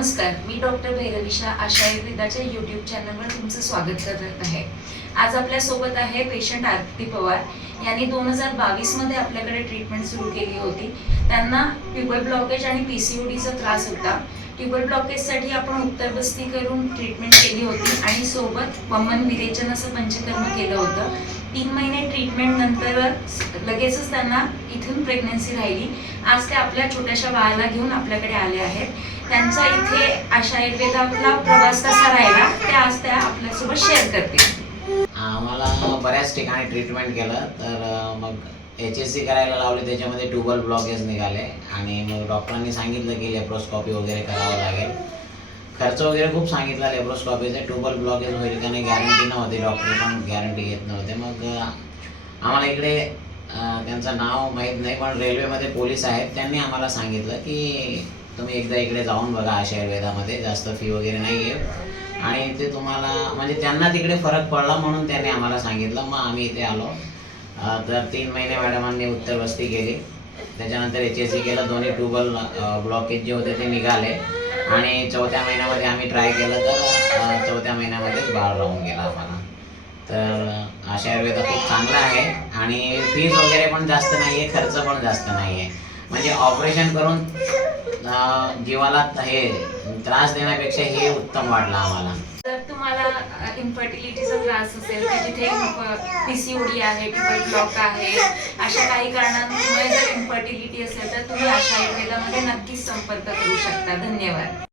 नमस्कार मी डॉक्टर भैरविशा शाह आशा आयुर्वेदाच्या यूट्यूब चॅनलवर तुमचं स्वागत करत आहे. आज आपल्यासोबत आहे पेशंट आरती पवार. यांनी दोन हजार बावीसमध्ये आपल्याकडे ट्रीटमेंट सुरू केली होती. त्यांना ट्युबल ब्लॉकेज आणि पी सी ओडीचा त्रास होता. ट्युबल ब्लॉकेजसाठी आपण उत्तरबस्ती करून ट्रीटमेंट केली होती आणि सोबत वमन विरेचन असं पंचकर्म केलं होतं. तीन महिने ट्रीटमेंट नंतर लगेचच त्यांना इथून प्रेग्नन्सी राहिली. आज ते आपल्या छोट्याशा बाळाला घेऊन आपल्याकडे आले आहेत. त्यांचा इथे आशा आयुर्वेदातला प्रवास कसा राहिला ते आज त्या आपल्यासोबत शेअर करतील. आम्हाला बऱ्याच ठिकाणी ट्रीटमेंट केलं तर मग एच एस सी करायला लावले त्याच्यामध्ये ट्यूबल ब्लॉकेज निघाले आणि मग डॉक्टरांनी सांगितलं की लेप्रोस्कॉपी वगैरे करावं लागेल. खर्च वगैरे खूप सांगितला लेप्रोस्कॉपीचा ट्यूबल ब्लॉकेज होईल का नाही गॅरंटी नव्हती डॉक्टर पण गॅरंटी घेत नव्हते. मग आम्हाला इकडे त्यांचं नाव माहीत नाही पण रेल्वेमध्ये पोलीस आहेत त्यांनी आम्हाला सांगितलं की तुम्ही एकदा इकडे जाऊन बघा आयुर्वेदामध्ये जास्त फी वगैरे नाही आहे आणि ते तुम्हाला म्हणजे त्यांना तिकडे फरक पडला म्हणून त्यांनी आम्हाला सांगितलं. मग आम्ही इथे आलो. तर तीन महिने मॅडमांनी उत्तरवस्ती केली. त्याच्यानंतर एच एस सी केलं. दोन्ही ट्यूबल ब्लॉकेज जे होते ते निघाले. आणि चौथ्या महिन्यामध्ये आम्ही ट्राय केलं तर चौथ्या महिन्यामध्येच बाळ राहून गेला आम्हाला. तर अशा आयुर्वेदा खूप चांगला आहे. आणि फीज वगैरे पण जास्त नाही आहे खर्च पण जास्त नाही आहे म्हणजे ऑपरेशन करून जीवाला हे त्रास देण्यापेक्षा हे उत्तम वाटलं आम्हाला. जर तुम्हाला इन्फर्टिलिटीचा त्रास असेल तर जिथे पीसीओडी आहे ट्युबल ब्लॉक आहे अशा काही कारणांमुळे जर इन्फर्टिलिटी असेल तर तुम्ही आशा आयुर्वेदामध्ये नक्कीच संपर्क करू शकता. धन्यवाद.